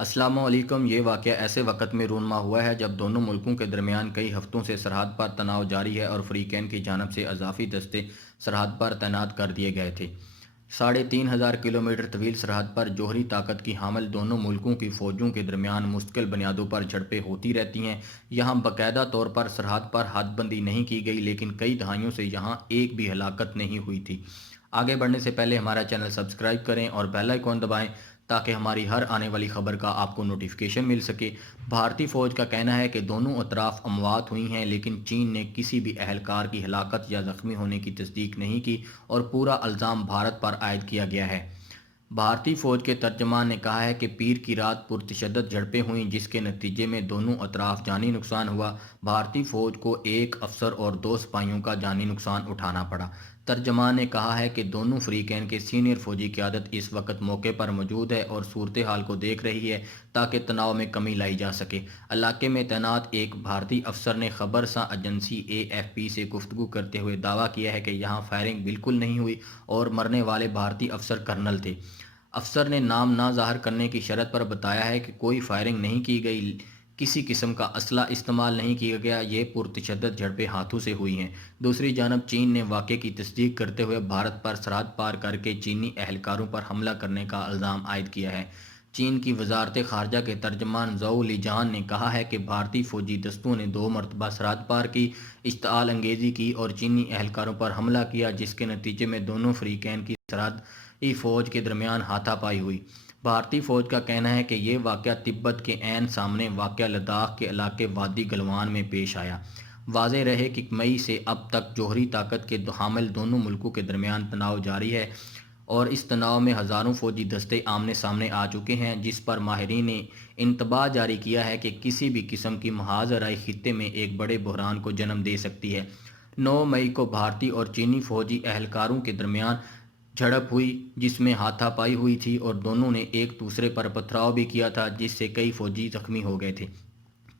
السلام علیکم۔ یہ واقعہ ایسے وقت میں رونما ہوا ہے جب دونوں ملکوں کے درمیان کئی ہفتوں سے سرحد پر تناؤ جاری ہے اور فریقین کی جانب سے اضافی دستے سرحد پر تعینات کر دیے گئے تھے۔ 3,500 کلومیٹر طویل سرحد پر جوہری طاقت کی حامل دونوں ملکوں کی فوجوں کے درمیان مستقل بنیادوں پر جھڑپیں ہوتی رہتی ہیں۔ یہاں باقاعدہ طور پر سرحد پر حد بندی نہیں کی گئی، لیکن کئی دہائیوں سے یہاں ایک بھی ہلاکت نہیں ہوئی تھی۔ آگے بڑھنے سے پہلے ہمارا چینل سبسکرائب کریں اور بیل آئیکن دبائیں تاکہ ہماری ہر آنے والی خبر کا آپ کو نوٹیفیکیشن مل سکے۔ بھارتی فوج کا کہنا ہے کہ دونوں اطراف اموات ہوئی ہیں، لیکن چین نے کسی بھی اہلکار کی ہلاکت یا زخمی ہونے کی تصدیق نہیں کی اور پورا الزام بھارت پر عائد کیا گیا ہے۔ بھارتی فوج کے ترجمان نے کہا ہے کہ پیر کی رات پرتشدد جھڑپیں ہوئیں جس کے نتیجے میں دونوں اطراف جانی نقصان ہوا۔ بھارتی فوج کو ایک افسر اور دو سپاہیوں کا جانی نقصان اٹھانا پڑا۔ ترجمان نے کہا ہے کہ دونوں فریقین کے سینئر فوجی قیادت اس وقت موقع پر موجود ہے اور صورتحال کو دیکھ رہی ہے تاکہ تناؤ میں کمی لائی جا سکے۔ علاقے میں تعینات ایک بھارتی افسر نے خبر رساں ایجنسی AFP سے گفتگو کرتے ہوئے دعویٰ کیا ہے کہ یہاں فائرنگ بالکل نہیں ہوئی اور مرنے والے بھارتی افسر کرنل تھے۔ افسر نے نام نہ ظاہر کرنے کی شرط پر بتایا ہے کہ کوئی فائرنگ نہیں کی گئی، کسی قسم کا اسلحہ استعمال نہیں کیا گیا، یہ پرتشدد جھڑپیں ہاتھوں سے ہوئی ہیں۔ دوسری جانب چین نے واقعے کی تصدیق کرتے ہوئے بھارت پر سرحد پار کر کے چینی اہلکاروں پر حملہ کرنے کا الزام عائد کیا ہے۔ چین کی وزارت خارجہ کے ترجمان زھاؤ لیجان نے کہا ہے کہ بھارتی فوجی دستوں نے 2 مرتبہ سرحد پار کی، اشتعال انگیزی کی اور چینی اہلکاروں پر حملہ کیا جس کے نتیجے میں دونوں فریقین کی سرحدی فوج کے درمیان ہاتھا پائی ہوئی۔ بھارتی فوج کا کہنا ہے کہ یہ واقعہ تبت کے عین سامنے واقع لداخ کے علاقے وادی گلوان میں پیش آیا۔ واضح رہے کہ مئی سے اب تک جوہری طاقت کے حامل دونوں ملکوں کے درمیان تناؤ جاری ہے اور اس تناؤ میں ہزاروں فوجی دستے آمنے سامنے آ چکے ہیں، جس پر ماہرین نے انتباہ جاری کیا ہے کہ کسی بھی قسم کی محاذ آرائی خطے میں ایک بڑے بحران کو جنم دے سکتی ہے۔ 9 مئی کو بھارتی اور چینی فوجی اہلکاروں کے درمیان جھڑپ ہوئی جس میں ہاتھا پائی ہوئی تھی اور دونوں نے ایک دوسرے پر پتھراؤ بھی کیا تھا جس سے کئی فوجی زخمی ہو گئے تھے۔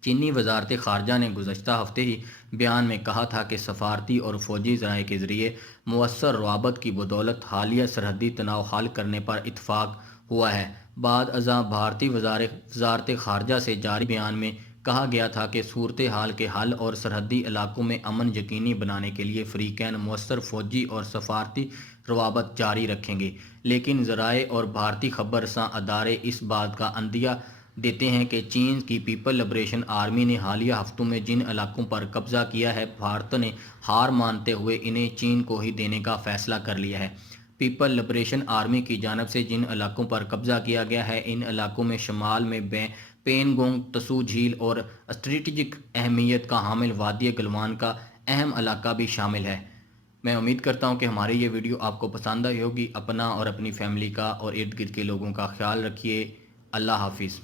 چینی وزارت خارجہ نے گزشتہ ہفتے ہی بیان میں کہا تھا کہ سفارتی اور فوجی ذرائع کے ذریعے مؤثر روابط کی بدولت حالیہ سرحدی تناؤ حل کرنے پر اتفاق ہوا ہے۔ بعد ازاں بھارتی وزارت خارجہ سے جاری بیان میں کہا گیا تھا کہ صورتحال کے حل اور سرحدی علاقوں میں امن یقینی بنانے کے لیے فریقین مؤثر فوجی اور سفارتی روابط جاری رکھیں گے، لیکن ذرائع اور بھارتی خبر رساں ادارے اس بات کا عندیہ دیتے ہیں کہ چین کی پیپل لبریشن آرمی نے حالیہ ہفتوں میں جن علاقوں پر قبضہ کیا ہے، بھارت نے ہار مانتے ہوئے انہیں چین کو ہی دینے کا فیصلہ کر لیا ہے۔ پیپل لبریشن آرمی کی جانب سے جن علاقوں پر قبضہ کیا گیا ہے، ان علاقوں میں شمال میں پین گونگ تسو جھیل اور اسٹریٹجک اہمیت کا حامل وادی گلوان کا اہم علاقہ بھی شامل ہے۔ میں امید کرتا ہوں کہ ہماری یہ ویڈیو آپ کو پسند آئی ہوگی۔ اپنا اور اپنی فیملی کا اور ارد گرد کے لوگوں کا خیال رکھیے۔ اللہ حافظ۔